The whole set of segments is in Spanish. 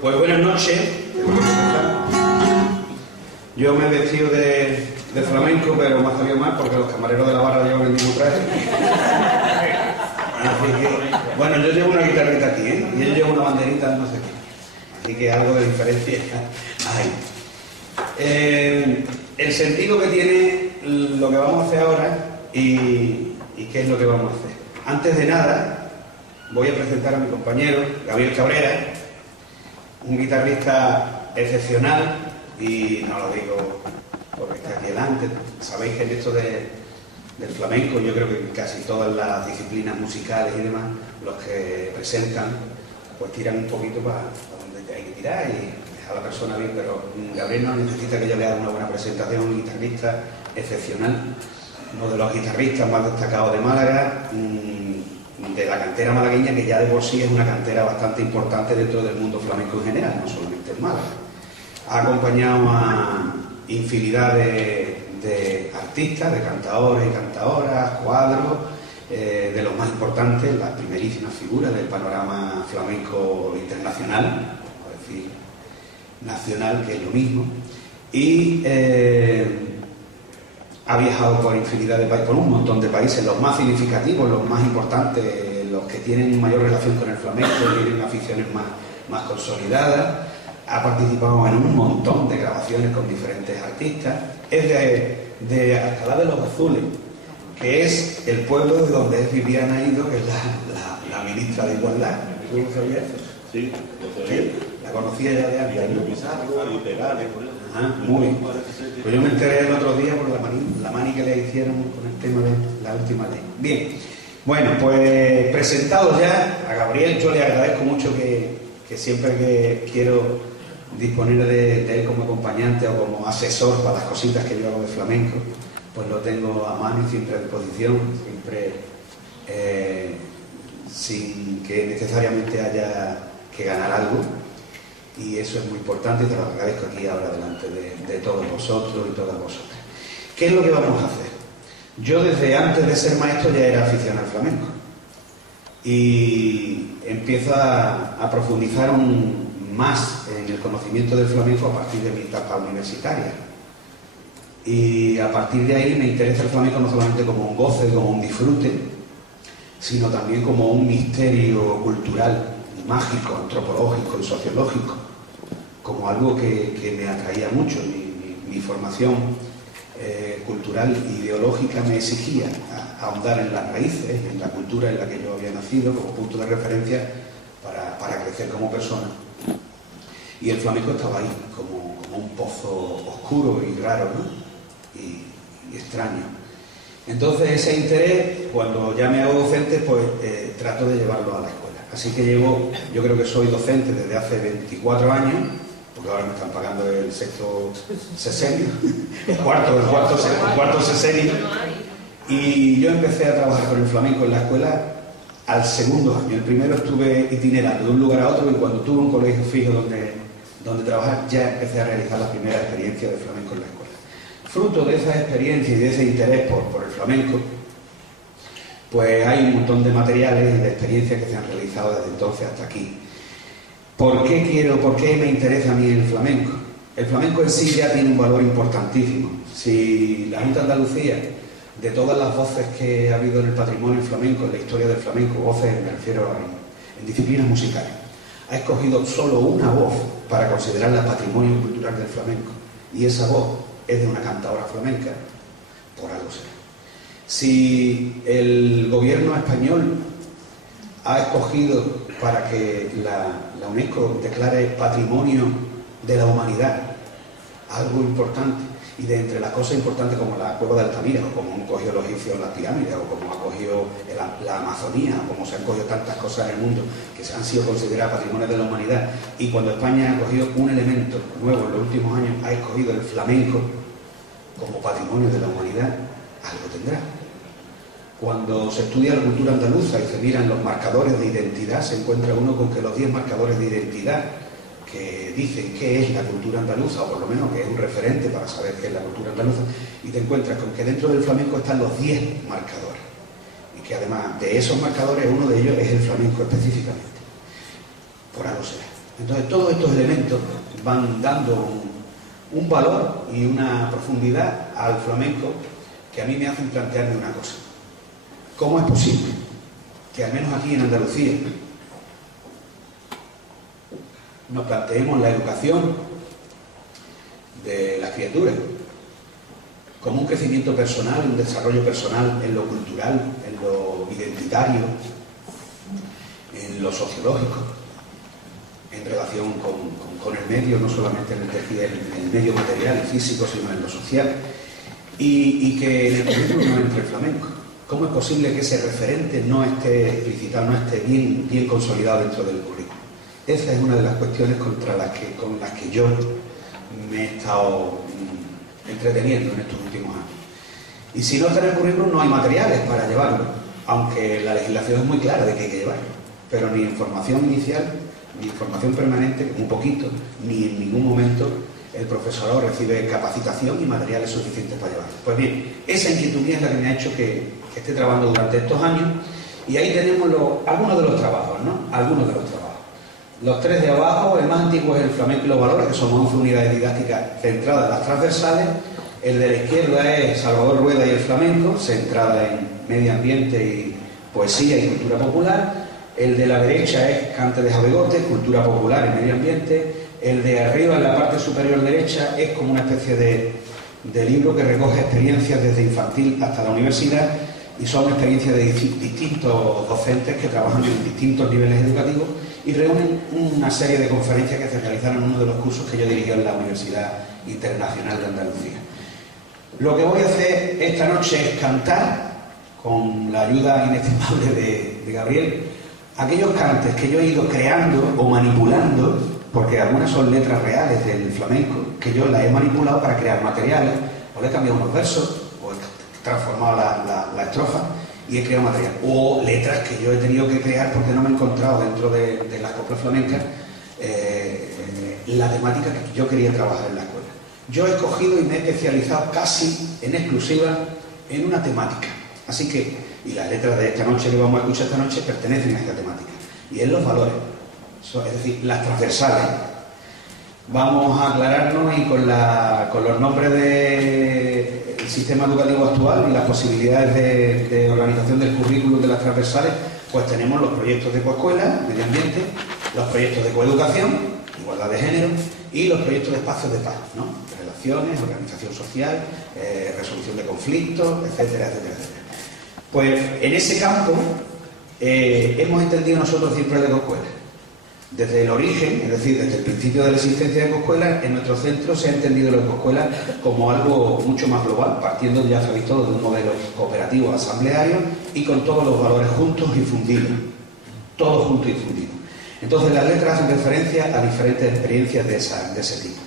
Pues buenas noches. Yo me he vestido de flamenco, pero me ha salido mal porque los camareros de la barra llevan el mismo traje. Así que, bueno, yo llevo una guitarrita aquí, ¿eh? Y él lleva una banderita, no sé qué. Así que algo de diferencia hay. El sentido que tiene lo que vamos a hacer ahora y qué es lo que vamos a hacer. Antes de nada, voy a presentar a mi compañero, Gabriel Cabrera, un guitarrista excepcional, y no lo digo porque está aquí delante. Sabéis que en esto del flamenco, yo creo que en casi todas las disciplinas musicales y demás, los que presentan, pues tiran un poquito para donde hay que tirar y dejar a la persona bien, pero Gabriel no necesita que yo le haga una buena presentación, un guitarrista excepcional, uno de los guitarristas más destacados de Málaga, de la cantera malagueña, que ya de por sí es una cantera bastante importante dentro del mundo flamenco en general, no solamente en Málaga. Ha acompañado a infinidad de artistas, de cantadores y cantadoras, cuadros, de los más importantes, las primerísimas figuras del panorama flamenco internacional, por decir nacional, que es lo mismo, y ha viajado por infinidad de países, por un montón de países, los más significativos, los más importantes, los que tienen mayor relación con el flamenco, tienen aficiones más consolidadas. Ha participado en un montón de grabaciones con diferentes artistas. Es de Alcalá de los Azules, que es el pueblo de donde es Viviana Ido, que es la ministra de Igualdad. ¿Tú lo sabías eso? Sí, ¿Sí? La conocía ya de antes, ¿no? Pizarro y Perales, por eso. Ajá, muy bien. Pues yo me enteré el otro día por la mani que le hicieron con el tema de la última ley. Bien, bueno, pues presentado ya a Gabriel, yo le agradezco mucho que siempre que quiero disponer de él como acompañante o como asesor para las cositas que yo hago de flamenco, pues lo tengo a mano y siempre a disposición, siempre sin que necesariamente haya que ganar algo, y eso es muy importante y te lo agradezco aquí ahora delante de todos vosotros y todas vosotras. ¿Qué es lo que vamos a hacer? Yo desde antes de ser maestro ya era aficionado al flamenco y empiezo a profundizar más en el conocimiento del flamenco a partir de mi etapa universitaria. Y a partir de ahí me interesa el flamenco no solamente como un goce, como un disfrute, sino también como un misterio cultural, mágico, antropológico y sociológico, como algo que me atraía mucho. Mi formación cultural e ideológica me exigía ahondar en las raíces, en la cultura en la que yo había nacido, como punto de referencia para crecer como persona. Y el flamenco estaba ahí, como un pozo oscuro y raro, ¿no? y extraño. Entonces ese interés, cuando ya me hago docente, pues trato de llevarlo a la escuela. Así que yo creo que soy docente desde hace 24 años, porque ahora me están pagando el sexto sexenio, el cuarto sexenio, y yo empecé a trabajar con el flamenco en la escuela al segundo año. El primero estuve itinerando de un lugar a otro, y cuando tuve un colegio fijo donde trabajar, ya empecé a realizar la primera experiencia de flamenco en la escuela. Fruto de esa experiencia y de ese interés por el flamenco, pues hay un montón de materiales y de experiencias que se han realizado desde entonces hasta aquí. ¿Por qué me interesa a mí el flamenco? El flamenco en sí ya tiene un valor importantísimo. Si la Junta de Andalucía, de todas las voces que ha habido en el patrimonio flamenco, en la historia del flamenco, voces me refiero en disciplinas musicales, ha escogido solo una voz para considerarla patrimonio cultural del flamenco, y esa voz es de una cantadora flamenca, por algo será. Si el gobierno español ha escogido para que la UNESCO declare patrimonio de la humanidad algo importante, y de entre las cosas importantes como la cueva de Altamira, o como han cogido los egipcios las pirámides, o como ha cogido la Amazonía, o como se han cogido tantas cosas en el mundo que han sido consideradas patrimonio de la humanidad, y cuando España ha cogido un elemento nuevo en los últimos años, ha escogido el flamenco como patrimonio de la humanidad, algo tendrá. Cuando se estudia la cultura andaluza y se miran los marcadores de identidad, se encuentra uno con que los 10 marcadores de identidad que dicen qué es la cultura andaluza, o por lo menos que es un referente para saber qué es la cultura andaluza, y te encuentras con que dentro del flamenco están los 10 marcadores, y que además de esos marcadores uno de ellos es el flamenco específicamente. Por algo será. Entonces todos estos elementos van dando un valor y una profundidad al flamenco que a mí me hacen plantearme una cosa. ¿Cómo es posible que al menos aquí en Andalucía nos planteemos la educación de las criaturas como un crecimiento personal, un desarrollo personal en lo cultural, en lo identitario, en lo sociológico, en relación con el medio, no solamente en el medio material y físico, sino en lo social, y que en el currículum no entre el flamenco? ¿Cómo es posible que ese referente no esté explicitado, no esté bien consolidado dentro del currículum? Esa es una de las cuestiones con las que yo me he estado entreteniendo en estos últimos años. Y si no está en el currículum, no hay materiales para llevarlo, aunque la legislación es muy clara de que hay que llevarlo, pero ni en formación inicial, ni en formación permanente, un poquito, ni en ningún momento el profesorado recibe capacitación y materiales suficientes para llevarlo. Pues bien, esa inquietud mía es la que me ha hecho que esté trabajando durante estos años, y ahí tenemos algunos de los trabajos, ¿no? Algunos de los trabajos. Los tres de abajo, el más antiguo es el flamenco y los valores, que son 11 unidades didácticas centradas en las transversales. El de la izquierda es Salvador Rueda y el flamenco, centrada en medio ambiente y poesía y cultura popular. El de la derecha es Cante de Jabegote, cultura popular y medio ambiente. El de arriba, en la parte superior derecha, es como una especie de libro que recoge experiencias desde infantil hasta la universidad, y son experiencias de distintos docentes que trabajan en distintos niveles educativos y reúnen una serie de conferencias que se realizaron en uno de los cursos que yo dirigí en la Universidad Internacional de Andalucía. Lo que voy a hacer esta noche es cantar, con la ayuda inestimable de Gabriel, aquellos cantes que yo he ido creando o manipulando, porque algunas son letras reales del flamenco, que yo las he manipulado para crear materiales, o le he cambiado unos versos, o he transformado la estrofa y he creado material, o letras que yo he tenido que crear porque no me he encontrado dentro de las coplas flamencas la temática que yo quería trabajar en la escuela. Yo he cogido y me he especializado casi en exclusiva en una temática, así que, y las letras de esta noche que vamos a escuchar esta noche pertenecen a esta temática, y es los valores, es decir, las transversales. Vamos a aclararnos y con los nombres del sistema educativo actual y las posibilidades de organización del currículum de las transversales, pues tenemos los proyectos de coescuela, medio ambiente, los proyectos de coeducación, igualdad de género, y los proyectos de espacios de paz, ¿no? Relaciones, organización social, resolución de conflictos, etcétera, etcétera, etcétera. Pues en ese campo hemos entendido nosotros siempre de coescuela. Desde el origen, es decir, desde el principio de la existencia de coescuelas, en nuestro centro se ha entendido la coescuela como algo mucho más global, partiendo, ya se ha visto, de un modelo cooperativo asambleario y con todos los valores juntos y fundidos, todos juntos y fundidos. Entonces las letras hacen referencia a diferentes experiencias de ese tipo.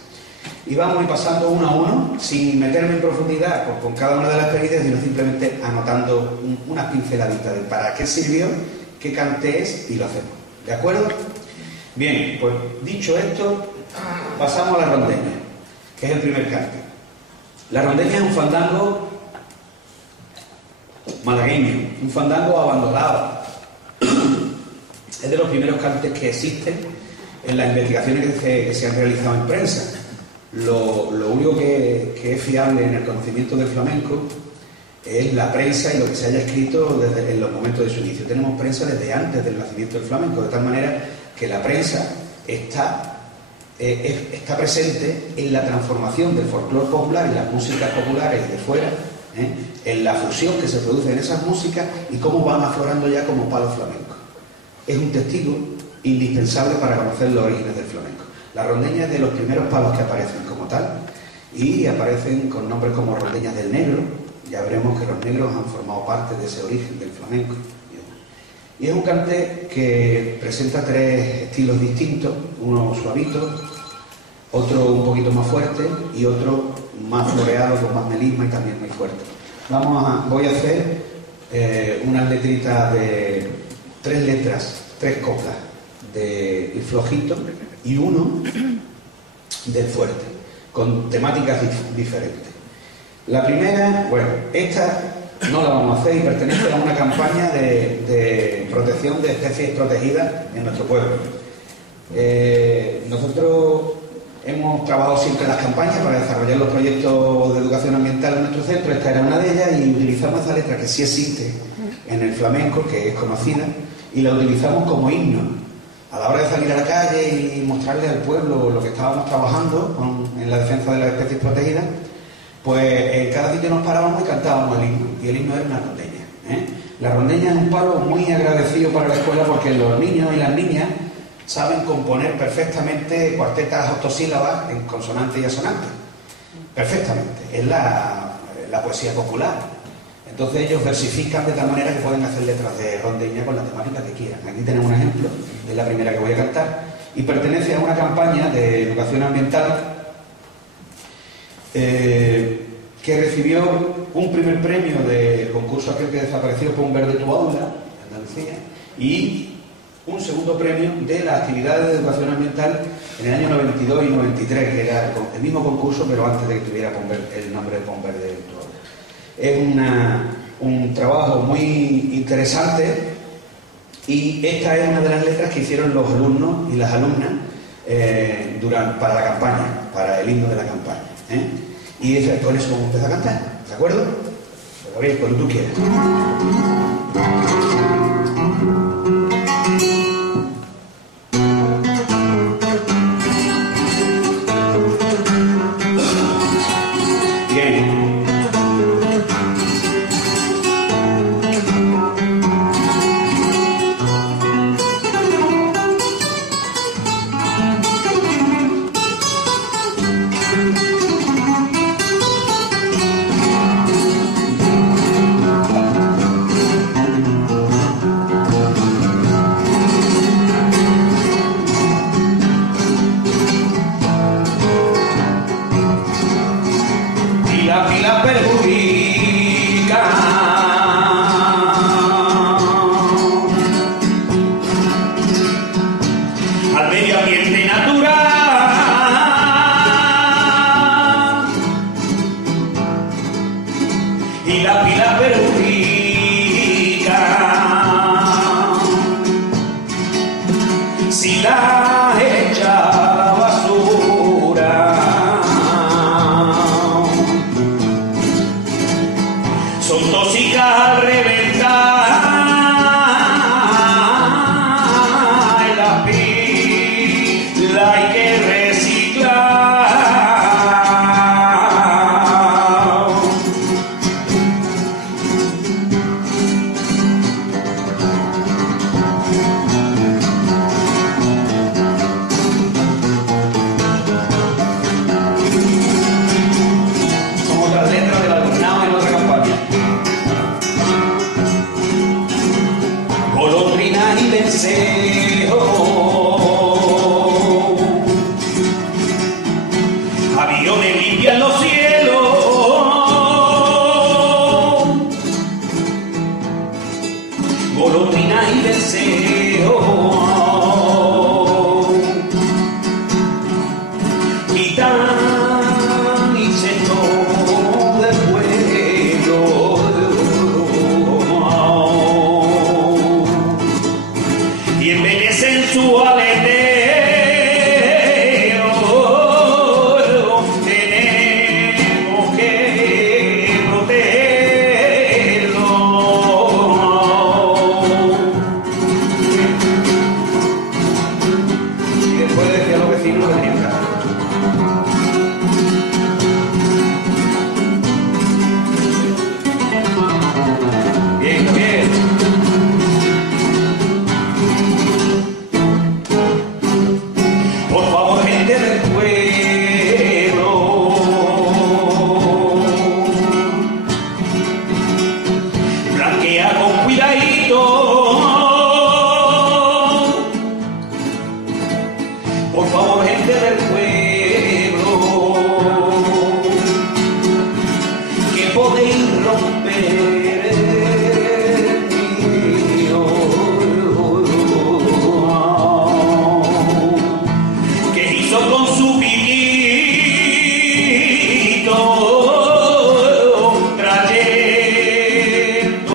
Y vamos a ir pasando uno a uno, sin meterme en profundidad con cada una de las experiencias, sino simplemente anotando unas pinceladitas de para qué sirvió, qué cante es, y lo hacemos. ¿De acuerdo? Bien, pues dicho esto, pasamos a la rondeña, que es el primer cante. La rondeña es un fandango malagueño, un fandango abandonado. Es de los primeros cantes que existen en las investigaciones que se han realizado en prensa. Lo único que es fiable en el conocimiento del flamenco es la prensa y lo que se haya escrito desde en los momentos de su inicio. Tenemos prensa desde antes del nacimiento del flamenco, de tal manera que la prensa está presente en la transformación del folclore popular y las músicas populares de fuera, en la fusión que se produce en esas músicas y cómo van aflorando ya como palos flamencos. Es un testigo indispensable para conocer los orígenes del flamenco. La rondeña es de los primeros palos que aparecen como tal, y aparecen con nombres como rondeñas del negro. Ya veremos que los negros han formado parte de ese origen del flamenco. Y es un cante que presenta tres estilos distintos, uno suavito, otro un poquito más fuerte y otro más floreado, con más melisma y también muy fuerte. Voy a hacer unas letritas de tres letras, tres coplas del flojito y uno del fuerte, con temáticas diferentes. La primera, bueno, esta no la vamos a hacer y pertenece a una campaña de protección de especies protegidas en nuestro pueblo. Nosotros hemos trabajado siempre en las campañas para desarrollar los proyectos de educación ambiental en nuestro centro. Esta era una de ellas y utilizamos esa letra que sí existe en el flamenco, que es conocida, y la utilizamos como himno. A la hora de salir a la calle y mostrarle al pueblo lo que estábamos trabajando en la defensa de las especies protegidas, pues en cada sitio nos parábamos y cantábamos el himno. Y el himno era una rondeña. La rondeña es un palo muy agradecido para la escuela porque los niños y las niñas saben componer perfectamente cuartetas octosílabas en consonante y asonante. Perfectamente. Es la poesía popular. Entonces ellos versifican de tal manera que pueden hacer letras de rondeña con la temática que quieran. Aquí tenemos un ejemplo, es la primera que voy a cantar, y pertenece a una campaña de educación ambiental que recibió un primer premio del concurso aquel que desapareció, Pon Verde tu Aula, en Andalucía, y un segundo premio de las actividades de educación ambiental en el año 92 y 93, que era el mismo concurso, pero antes de que tuviera el nombre de Pon Verde tu Aula. Es un trabajo muy interesante y esta es una de las letras que hicieron los alumnos y las alumnas para la campaña, para el himno de la campaña. Y con eso vamos a empezar a cantar, ¿de acuerdo? Pues a ver, cuando tú quieras. Pila perjudica al medio ambiente natural.